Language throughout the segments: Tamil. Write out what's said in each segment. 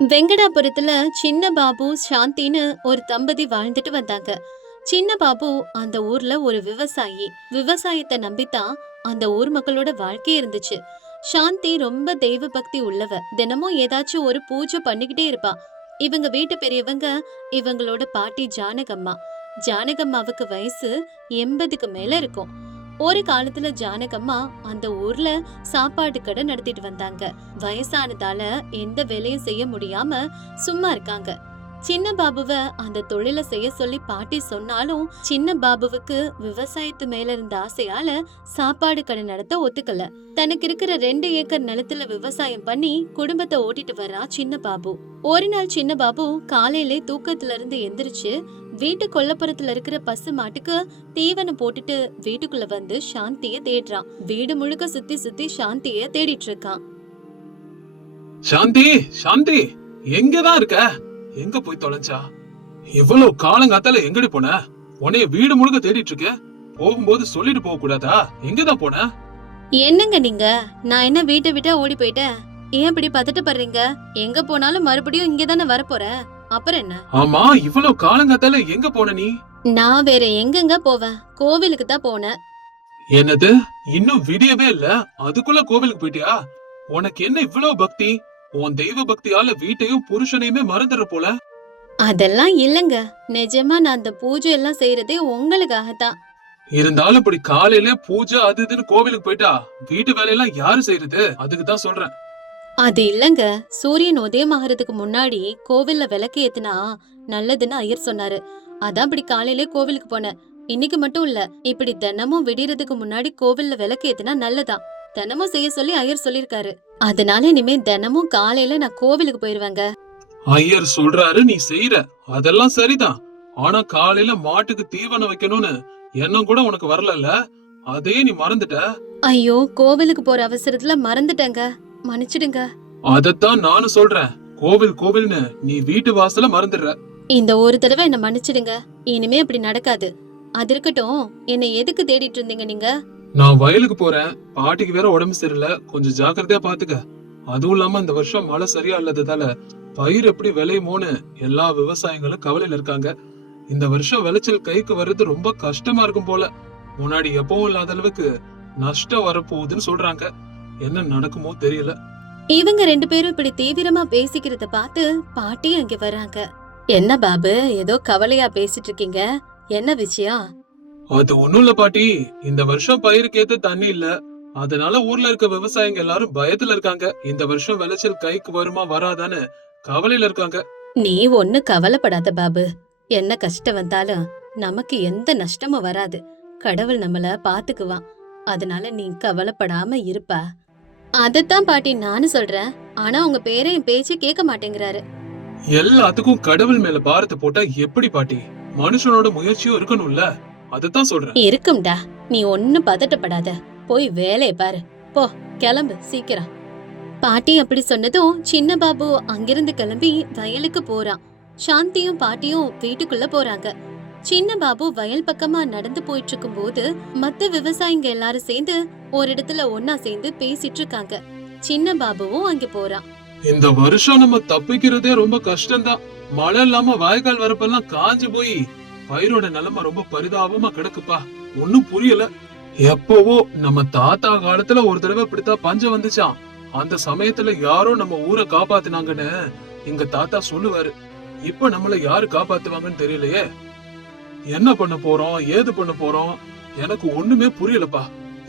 வெங்கடாபுரத்துல சின்ன பாபு சாந்தின்னு ஒரு தம்பதி வாழ்ந்துட்டு வந்தாங்க. சின்ன பாபு அந்த ஊர்ல ஒரு விவசாயி. விவசாயத்தை நம்பித்தான் அந்த ஊர் மக்களோட வாழ்க்கை இருந்துச்சு. சாந்தி ரொம்ப தெய்வ பக்தி உள்ளவ. தினமும் ஏதாச்சும் ஒரு பூஜை பண்ணிக்கிட்டே இருப்பா. இவங்க வீட்டு பெரியவங்க இவங்களோட பாட்டி ஜானகம்மா. ஜானகம்மாவுக்கு வயசு 80க்கு மேல இருக்கும். ஒரு காலத்துல ஜானகம்மா அந்த ஊர்ல சாப்பாடு கடை நடத்திட்டு வந்தாங்க. வயசானதால எந்த வேலையும் செய்ய முடியாம சும்மா இருக்காங்க. சின்ன பாபுவ அந்த தொழில செய்ய சொல்லி பாட்டி சொன்னாலும் சின்ன பாபுவுக்கு விவசாயத்து மேல இருந்த ஆசையால சாப்பாடு கடை நடத்த ஒத்துக்கல. தனக்கு இருக்கிற 2 ஏக்கர் நிலத்துல விவசாயம் பண்ணி குடும்பத்தை ஓட்டிட்டு வர்றா சின்ன பாபு. ஒரு நாள் சின்ன பாபு காலையிலே தூக்கத்துல இருந்து எந்திரிச்சு வீட்டு கொல்லப்புறத்துல இருக்கிற பசு மாட்டுக்கு தீவனம் போட்டுட்டு வீட்டுக்குள்ள வந்து சாந்திய தேடுறான். வீடு முழுக்க சுத்தி சுத்தி சாந்திய தேடிட்டு இருக்கான். சாந்தி, சாந்தி, எங்கதான் இருக்க? எங்க போய் தொலைஞ்சா? இவ்வளவு காலங்காத்தால எங்கடி போன? உன்னைய வீடு முழுக்க தேடிட்டு இருக்க. போகும்போது சொல்லிட்டு போக கூடாதா? எங்கதான் போன? என்னங்க நீங்க? நான் என்ன வீட்டை விட்டா ஓடி போயிட்டேன்? ஏன் இப்படி பதட்டப்படுறீங்க? எங்க போனாலும் மறுபடியும் இங்கதானே வரப்போறேன். அப்புறம் என்ன? ஆமா, இவ்வளவு காலங்காத்தால எங்க போன நீ? நான் வேற எங்கெங்க போவேன்? கோவிலுக்கு தான் போனேன். என்னது? இன்னும் விடியவே இல்ல, அதுக்குள்ள கோவிலுக்கு போயிட்டியா? உனக்கு என்ன இவ்வளவு பக்தி? உன் தெய்வ பக்தியால வீட்டையும் புருஷனையுமே மறந்துற போல. அதெல்லாம் இல்லங்க. நிஜமா நான் அந்த பூஜை எல்லாம் செய்யறதே உங்களுக்காகத்தான். இருந்தாலும் இப்படி காலையில பூஜை அது இதுன்னு கோவிலுக்கு போயிட்டா வீட்டு வேலையெல்லாம் யாரு செய்யறது? அதுக்கு தான் சொல்றேன். அது இல்லங்க. சூரியன் உதயமாகறதுக்கு முன்னாடி கோவில்ல விளக்கு ஏத்துனா நல்லதுன்னு ஐயர் சொன்னாரு. அதான் இப்படி காலையிலே கோவிலுக்கு போனேன். இன்னைக்கு மட்டும் இல்ல, இப்படி தினமும் விடியறதுக்கு முன்னாடி கோவில்ல விளக்கு ஏத்துனா நல்லதான் தினமும் செய்ய சொல்லி ஐயர் சொல்லிருக்காரு. அதனால இனிமே தினமும் காலையில நான் கோவிலுக்கு போயிருவேங்க. ஐயர் சொல்றாரு, நீ செய்யற, அதெல்லாம் சரிதான். ஆனா காலையில மாட்டுக்கு தீவனம் வைக்கணும்னு எண்ணம் கூட உனக்கு வரலல்ல? அதே நீ மறந்துட்ட. ஐயோ, கோவிலுக்கு போற அவசரத்துல மறந்துட்டேங்க. மன்னிச்சிடுங்க. அதத்தான் நானும் சொல்றேன். கோவில் கோவில்னு நீ வீட்டு வாசல மறந்துடுற. இந்த ஒரு தடவை என்ன மன்னிச்சிடுங்க. இனிமே அப்படி நடக்காது. அது இருக்கட்டும், என்னை எதுக்கு தேடிட்டு இருந்தீங்க நீங்க? நான் வயலுக்கு போறேன். பாட்டிக்கு வேற உடம்பு சரியில்லை, கொஞ்சம் ஜாக்கிரதையா பாத்துக்க. அதுவும் இல்லாம இந்த வருஷம் மழை சரியா இல்லாததால பயிர் எப்படி விளையுமோன்னு எல்லா விவசாயிகளும் கவலையில இருக்காங்க. இந்த வருஷம் விளைச்சல் கைக்கு வர்றது ரொம்ப கஷ்டமா இருக்கும் போல. முன்னாடி எப்பவும் இல்லாத அளவுக்கு நஷ்டம் வரப்போகுதுன்னு சொல்றாங்க. என்ன நடக்குமோ தெரியல. இவங்க 2 பேரும் இப்படி தீவிரமா பேசிக்கிறத பார்த்து பாட்டி அங்க வராங்க. என்ன பாபு, ஏதோ கவலையா பேசிட்டு இருக்கீங்க? என்ன விஷயம்? அது ஒண்ணும் இல்ல பாட்டி, இந்த வருஷம் பயிருக்கு ஏத்த தண்ணி இல்ல. அதனால ஊர்ல இருக்க விவசாயிங்க எல்லாரும் பயத்துல இருக்காங்க. இந்த வருஷம் விளைச்சல் கைக்கு வருமா வராதான்னு கவலையில இருக்காங்க. நீ ஒண்ணு கவலைப்படாத பாபு. என்ன கஷ்டம் வந்தாலும் நமக்கு எந்த நஷ்டமும் வராது. கடவுள் நம்மள பாத்துக்குவான். அதனால நீ கவலைப்படாம இருப்பா. அதத்தான் பாட்டி நானும் சொல்றேன். ஆனா உங்க பேரை என் பேச்சு கேட்க மாட்டேங்கிறாரு. எல்லாத்துக்கும் கடவுள் மேல பாரத்தை போட்டா எப்படி பாட்டி? மனுஷனோட முயற்சியும் இருக்கணும்ல, அதத்தான் சொல்றேன். இருக்கும்டா, நீ ஒன்னும் பதட்டப்படாத. போய் வேலைய பாரு. போ, கிளம்பு சீக்கிரம். பாட்டி அப்படி சொன்னதும் சின்ன பாபு அங்கிருந்து கிளம்பி வயலுக்கு போறான். சாந்தியும் பாட்டியும் வீட்டுக்குள்ள போறாங்க. சின்ன பாபு வயல் பக்கமா நடந்து போயிட்டு இருக்கும் போது மத்த விவசாயிங்க எல்லாரும் சேர்ந்து ஒரு இடத்துல ஒன்னா சேர்ந்து பேசிட்டு இருக்காங்க. சின்ன பாபுவும் அங்க போறான். இந்த வருஷம் நம்ம தப்பிக்கிறதே ரொம்ப கஷ்டம்தான். மழை இல்லாம வாய்க்கால் வரப்பெல்லாம் காஞ்சு போய் பயிரோட நிலைமை ரொம்ப பரிதாபமா கிடக்குப்பா. ஒன்னும் புரியல. எப்பவோ நம்ம தாத்தா காலத்துல ஒரு தடவை இப்படித்தான் பஞ்சம் வந்துச்சான். அந்த சமயத்துல யாரோ நம்ம ஊரை காப்பாத்தினாங்கன்னு எங்க தாத்தா சொல்லுவாரு. இப்ப நம்மள யாரு காப்பாத்துவாங்கன்னு தெரியலையே. என்ன பண்ண போறோம், ஏது பண்ண போறோம், எனக்கு ஒண்ணுமே புரியலப்பா.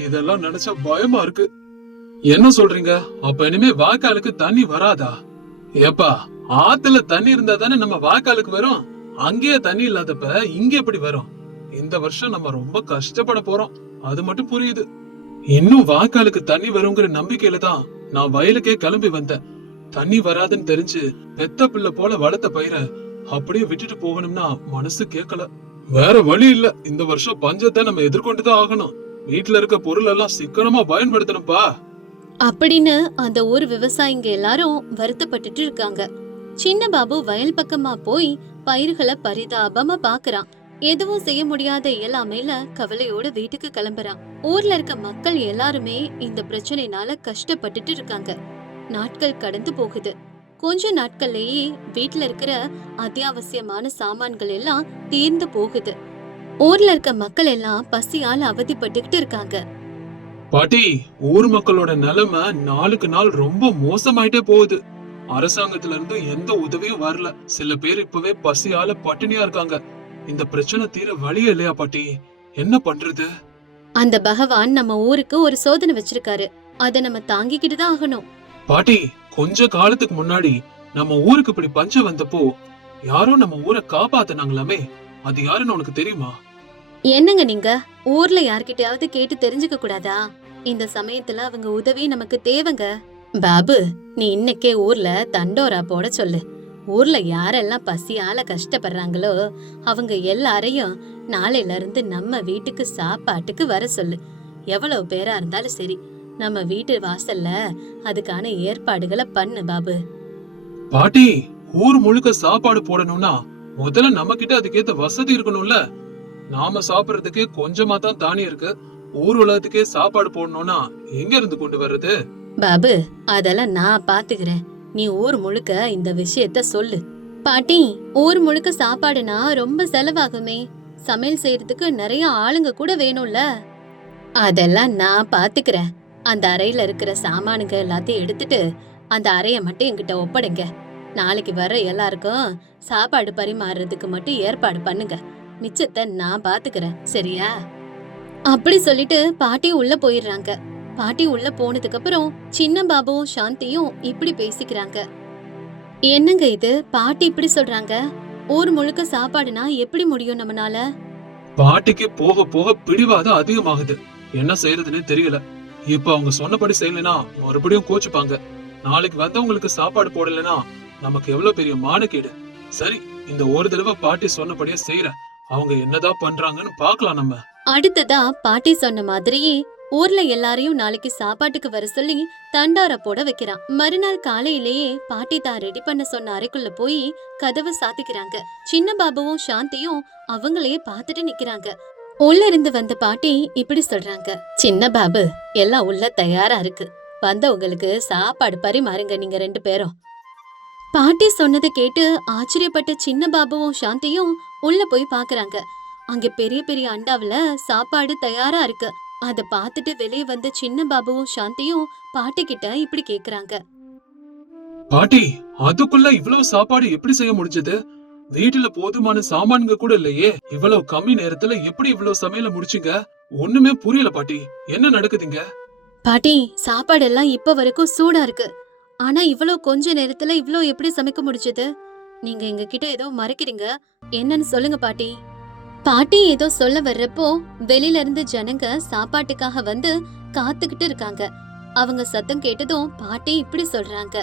இதெல்லாம் நினைச்சா பயமா இருக்கு. என்ன சொல்றீங்க? அப்ப இனிமே வாய்க்காலுக்கு தண்ணி வராதா? ஏப்பா, ஆத்துல தண்ணி இருந்தா தானே நம்ம வாய்க்காலுக்கு வரும். அங்கேயே தண்ணி இல்லாதப்ப இங்க எப்படி வரும்? இந்த வருஷம் நம்ம ரொம்ப கஷ்டப்பட போறோம், அது மட்டும் புரியுது. இன்னும் வாய்க்காலுக்கு தண்ணி வருங்கிற நம்பிக்கையில தான் நான் வயலுக்கே கிளம்பி வந்தேன். தண்ணி வராதுன்னு தெரிஞ்சு பெத்த பிள்ளை போல வளர்த்த பயிரை அப்படியே விட்டுட்டு போகணும்னா மனசு கேட்கல. வேற வழி இல்ல. இந்த வருஷம் பஞ்சத்தை நம்ம எதிர்கொண்டுதான் ஆகணும். வீட்டுல இருக்க பொருள் எல்லாம் சிக்கனமா பயன்படுத்தணும்பா அப்படின்னு அந்த ஊர் விவசாயிங்க எல்லாரும் வருத்தப்பட்டுட்டு இருக்காங்க. சின்ன பாபு வயல் பக்கமா போய் பயிர்களை பரிதாபமா பாக்குறான். எதுவும் செய்ய முடியாத இயலாமையில கவலையோட வீட்டுக்கு கிளம்புறான். ஊர்ல இருக்க மக்கள் எல்லாருமே இந்த பிரச்சனைனால கஷ்டப்பட்டுட்டு இருக்காங்க. நாட்கள் கடந்து போகுது. கொஞ்ச நாட்கள்லயே வீட்ல இருக்கிற அத்தியாவசியமான சாமான்கள் எல்லாம் தீர்ந்து போகுது. ஊர்ல இருக்க மக்கள் எல்லாம் பசியால அவதிப்பட்டுக்கிட்டு இருக்காங்க. பாட்டி, ஊர் மக்களோட நிலைமை நாளுக்கு நாள் ரொம்ப மோசமாயிட்டே போகுது. அரசாங்கத்துல இருந்து எந்த உதவியும் வரல. சில பேர் இப்பவே பசியால பட்டினியா இருக்காங்க. இந்த பிரச்சனை தீர வழியே இல்லையா பாட்டி? என்ன பண்றது? அந்த பகவான் நம்ம ஊருக்கு ஒரு சோதனை வச்சிருக்காரு. அத நம்ம தாங்கிக்கிட்டு தான் ஆகணும். பாட்டி, கொஞ்ச காலத்துக்கு முன்னாடி நம்ம ஊருக்கு இப்படி பஞ்சம் வந்தப்போ யாரோ நம்ம ஊரை காப்பாத்துனாங்களாமே, அது யாருன்னு உனக்கு தெரியுமா? என்னங்க நீங்க ஊர்ல யார்கிட்டயாவது கேட்டு தெரிஞ்சுக்க கூடாதா? இந்த சமயத்துல அவங்க உதவி நமக்கு தேவைங்க. பாபு, நீ இன்னைக்கே ஊர்ல தண்டோரா போட சொல்லு. ஊர்ல யாரெல்லாம் பசியால கஷ்டப்படுறாங்களோ அவங்க எல்லாரையும் நாளையில இருந்து நம்ம வீட்டுக்கு சாப்பாட்டுக்கு வர சொல்லு. எவ்வளவு பேரா இருந்தாலும் சரி, நம்ம வீட்டு வாசல்ல அதுக்கான ஏற்பாடுகளை பண்ணு பாபு. பாட்டி, ஊர் முழுக்க சாப்பாடு போடணும்னா முதல்ல நம்ம கிட்ட அதுக்கேத்த வசதி இருக்கணும்ல. நாம சாப்பிடறதுக்கே கொஞ்சமா தான் தானியம் இருக்கு. ஊர் உலகத்துக்கே சாப்பாடு போடணும்னா எங்க இருந்து கொண்டு வர்றது? பாபு, அதெல்லாம் நான் பாத்துக்கிறேன். நீ ஊர் முழுக்க இந்த விஷயத்த சொல்லு. பாட்டி, ஊர் முழுக்க சாப்பாடுனா ரொம்ப செலவாகுமே. சமையல் செய்யறதுக்கு நிறைய ஆளுங்க கூட வேணும்ல. அதெல்லாம் நான் பாத்துக்கிறேன். அந்த அறையில இருக்கிற சாமானுங்க எல்லாத்தையும் எடுத்துட்டு அந்த அறைய மட்டும் என்கிட்ட ஒப்படைங்க. நாளைக்கு வர எல்லாருக்கும் சாப்பாடு பரிமாறுறதுக்கு மட்டும் ஏற்பாடு பண்ணுங்க. மிச்சத்தை நான் பாத்துக்கிறேன், சரியா? அப்படி சொல்லிட்டு பாட்டி உள்ள போயிடுறாங்க. பாட்டி உள்ள போனதுக்கு அப்புறம் சின்ன பாபுவும் சாந்தியும் இப்படி பேசிக்கிறாங்க. என்னங்க இது, பாட்டி இப்படி சொல்றாங்க? ஊர் முழுக்க சாப்பாடுனா எப்படி முடியும் நம்மனால? பாட்டிக்கு போக போக பிடிவாதம் அதிகமாகுது. என்ன செய்யறதுன்னு தெரியல. இப்ப அவங்க சொன்னபடி செய்யலனா மறுபடியும் கோச்சுப்பாங்க. நாளைக்கு வந்தவங்களுக்கு சாப்பாடு போடலனா நமக்கு எவ்வளவு பெரிய மானக்கேடு. சரி, இந்த ஒரு தடவை பாட்டி சொன்னபடியே செய்யறேன். அவங்க என்னதான் பண்றாங்கன்னு பாக்கலாம் நம்ம. அடுத்ததா பாட்டி சொன்ன மாதிரியே ஊர்ல எல்லாரையும் நாளைக்கு சாப்பாட்டுக்கு வர சொல்லி தண்டார போட வைக்கிறான். மறுநாள் காலையிலேயே பாட்டி தான் ரெடி பண்ண சொன்ன அறைக்குள்ள போய் கதவை சாத்திக்கிறாங்க. சின்ன பாபுவும் சாந்தியும் அவங்களையே பாத்துட்டு நிக்கிறாங்க. உள்ள இருந்து வந்த பாட்டி இப்படி சொல்றாங்க. சின்ன பாபு, எல்லாம் உள்ள தயாரா இருக்கு. வந்தவங்களுக்கு சாப்பாடு பரிமாறுங்க நீங்க 2 பேரும். பாட்டி சொன்னதை கேட்டு ஆச்சரியப்பட்ட சின்ன பாபுவும் சாந்தியும் உள்ள போய் பாக்குறாங்க. அங்க பெரிய பெரிய அண்டாவுல சாப்பாடு தயாரா இருக்கு. அத பாத்துட்டு வெளியே வந்த சின்ன பாபுவும் சாந்தியும் பாட்டி கிட்ட இப்படி கேக்குறாங்க. பாட்டி, அதுக்குள்ள இவ்வளவு சாப்பாடு எப்படி செய்ய முடிஞ்சது? வீட்டுல போதுமான சாமான்ங்க கூட இல்லையே. இவ்வளவு கம்மி நேரத்துல எப்படி இவ்வளவு சமையல முடிச்சீங்க? ஒண்ணுமே புரியல பாட்டி. என்ன நடக்குதுங்க? பாட்டி, சாப்பாடு எல்லாம் இப்ப வரைக்கும் சூடா இருக்கு. ஆனா இவ்வளவு கொஞ்ச நேரத்துல இவ்வளவு எப்படி சமைக்க முடிஞ்சது? நீங்க எங்க கிட்ட ஏதோ மறைக்கிறீங்க. என்னன்னு சொல்லுங்க பாட்டி. பாட்டி ஏதோ சொல்ல வர்றப்போ வெளியில இருந்து ஜனங்க சாப்பாட்டுக்காக வந்து காத்துக்கிட்டு இருக்காங்க. அவங்க சத்தம் கேட்டதும் பாட்டி இப்படி சொல்றாங்க.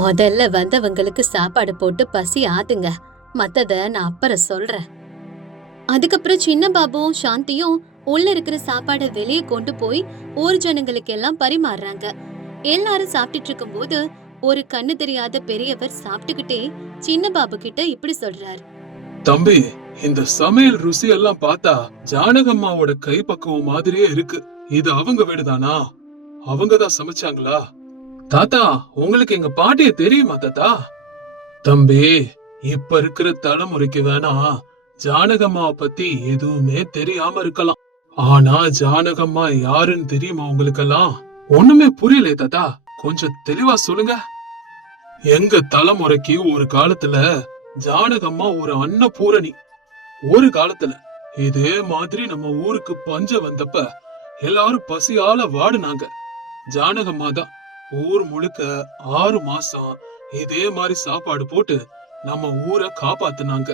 முதல்ல வந்தவங்களுக்கு சாப்பாடு போட்டு பசி ஆத்துங்க. மத்தத நான் அப்புறம் சொல்றேன். அதுக்கப்புறம் சின்ன பாபுவும் சாந்தியும் உள்ள இருக்கிற சாப்பாட வெளியே கொண்டு போய் ஊர் ஜனங்களுக்கு எல்லாம் பரிமாறுறாங்க. எல்லாரும் சாப்பிட்டுட்டு இருக்கும் போது ஒரு கண்ணு தெரியாத பெரியவர் சாப்பிட்டுக்கிட்டே சின்ன பாபு கிட்ட இப்படி சொல்றாரு. தம்பி, இந்த சமையல் ருசி எல்லாம் பார்த்தா ஜானகம்மாவோட கை பக்குவம் மாதிரியே இருக்கு. இது அவங்க வீடுதானா? அவங்கதான் சமைச்சாங்களா? தாத்தா, உங்களுக்கு எங்க பாட்டிய தெரியுமா தாத்தா? தம்பி, இப்ப இருக்கிற தலைமுறைக்கு வேணா ஜானகம்மாவை பத்தி எதுவுமே தெரியாம இருக்கலாம். ஆனா ஜானகம்மா யாருன்னு தெரியுமா உங்களுக்கெல்லாம்? ஒண்ணுமே புரியல தாத்தா, கொஞ்சம் தெளிவா சொல்லுங்க. எங்க தலைமுறைக்கு ஒரு காலத்துல ஜானகம்மா ஒரு அன்னபூரணி. ஒரு காலத்துல இதே மாதிரி நம்ம ஊருக்கு பஞ்சம் வந்தப்ப எல்லாரும் பசியால வாடுனாங்க. ஜானகம்மா தான் ஊர் முழுக்க 6 மாசம் இதே மாதிரி சாப்பாடு போட்டு நம்ம ஊரை காப்பாத்துனாங்க.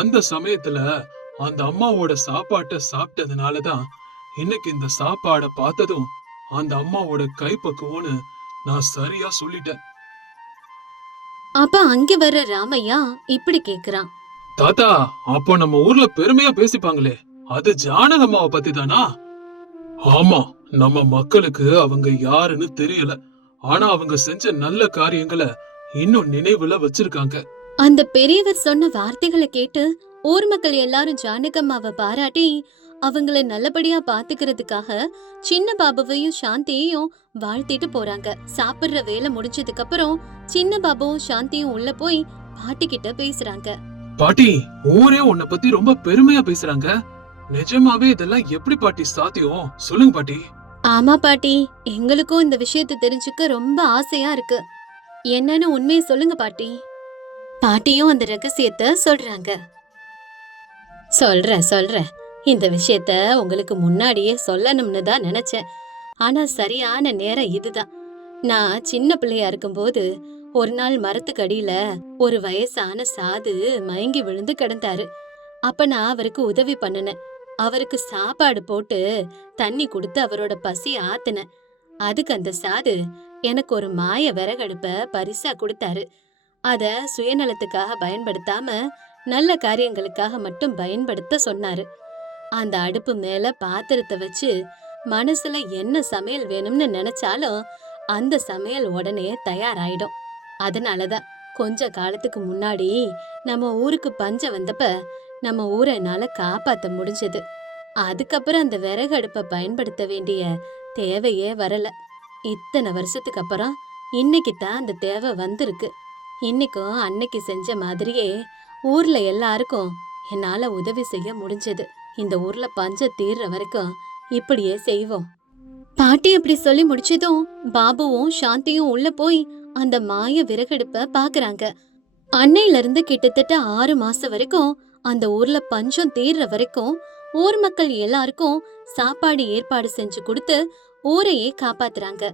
அந்த சமயத்துல அந்த அம்மாவோட சாப்பாட்டை சாப்பிட்டதுனாலதான் இன்னைக்கு இந்த சாப்பாட பார்த்ததும் அந்த அம்மாவோட கைப்பக்குவம்னு நான் சரியா சொல்லிட்டேன். அப்ப அங்க வர்ற ராமையா இப்படி கேக்குறான். தாத்தா, அப்போ நம்ம ஊர்ல பெருமையா பேசிப்பாங்களே, அது ஜானகம்மாவை பத்தி தானா? ஆமா, நம்ம மக்களுக்கு அவங்க யாருன்னு தெரியல. ஆனா அவங்க செஞ்ச நல்ல காரியங்களை இன்னும் நினைவுல வச்சிருக்காங்க. அந்த பெரியவர் சொன்ன வார்த்தைகளை கேட்டு ஊர் மக்கள் எல்லாரும் ஜானகம்மாவை பாராட்டி அவங்கள நல்லபடியா பாத்துக்கிறதுக்காக சின்ன பாபுவையும் சாந்தியையும் வாழ்த்திட்டு போறாங்க. சாப்பிடுற வேலை முடிஞ்சதுக்கு அப்புறம் சின்ன பாபுவும் சாந்தியும் உள்ள போய் பாட்டி கிட்ட பேசுறாங்க. பாட்டி, ஊரே உன்னை பத்தி ரொம்ப பெருமையா பேசுறாங்க. நிஜமாவே இதெல்லாம் எப்படி பாட்டி சாத்தியம்? சொல்லுங்க பாட்டி. ஆமா பாட்டி, எங்களுக்கும் இந்த விஷயத்தை தெரிஞ்சுக்க ரொம்ப ஆசையா இருக்கு. என்னன்னு உண்மையை சொல்லுங்க பாட்டி. பாட்டியும் அந்த ரகசியத்தை சொல்றாங்க. சொல்றேன். இந்த விஷயத்த உங்களுக்கு முன்னாடியே சொல்லணும்னு தான் நினைச்சேன். ஆனா சரியான நேரம் இதுதான். நான் சின்ன பிள்ளையா இருக்கும்போது ஒரு நாள் மரத்துக்கடியில ஒரு வயசான சாது மயங்கி விழுந்து கிடந்தாரு. அப்ப நான் அவருக்கு உதவி பண்ணுனேன். அவருக்கு சாப்பாடு போட்டு தண்ணி கொடுத்து அவரோட பசி ஆத்துனேன். அதுக்கு அந்த சாது எனக்கு ஒரு மாய விறகடுப்ப பரிசா கொடுத்தாரு. அத சுயநலத்துக்காக பயன்படுத்தாம நல்ல காரியங்களுக்காக மட்டும் பயன்படுத்த சொன்னாரு. அந்த அடுப்பு மேல பாத்திரத்தை வச்சு மனசுல என்ன சமையல் வேணும்னு நினைச்சாலும் அந்த சமையல் உடனே தயாராயிடும். அதனாலதான் கொஞ்ச காலத்துக்கு முன்னாடி நம்ம ஊருக்கு பஞ்சம் வந்தப்ப நம்ம ஊரை என்னால காப்பாத்த முடிஞ்சது. அதுக்கப்புறம் அந்த விறகு அடுப்பை பயன்படுத்த வேண்டிய தேவையே வரல. இத்தனை வருஷத்துக்கு அப்புறம் இன்னைக்கு தான் அந்த தேவை வந்திருக்கு. இன்னைக்கும் அன்னைக்கு செஞ்ச மாதிரியே ஊர்ல எல்லாருக்கும் என்னால உதவி செய்ய முடிஞ்சது. இந்த ஊர்ல பஞ்சம் தீர்ற வரைக்கும் இப்படியே செய்வோம். பாட்டி அப்படி சொல்லி முடிச்சதும் பாபுவும் சாந்தியும் உள்ள போய் அந்த மாய விறகடுப்ப பாக்குறாங்க. அன்னையில இருந்து கிட்டத்தட்ட 6 மாசம் வரைக்கும் அந்த ஊர்ல பஞ்சம் தீர்ற வரைக்கும் ஊர் மக்கள் எல்லாருக்கும் சாப்பாடு ஏற்பாடு செஞ்சு கொடுத்து ஊரையே காப்பாத்துறாங்க.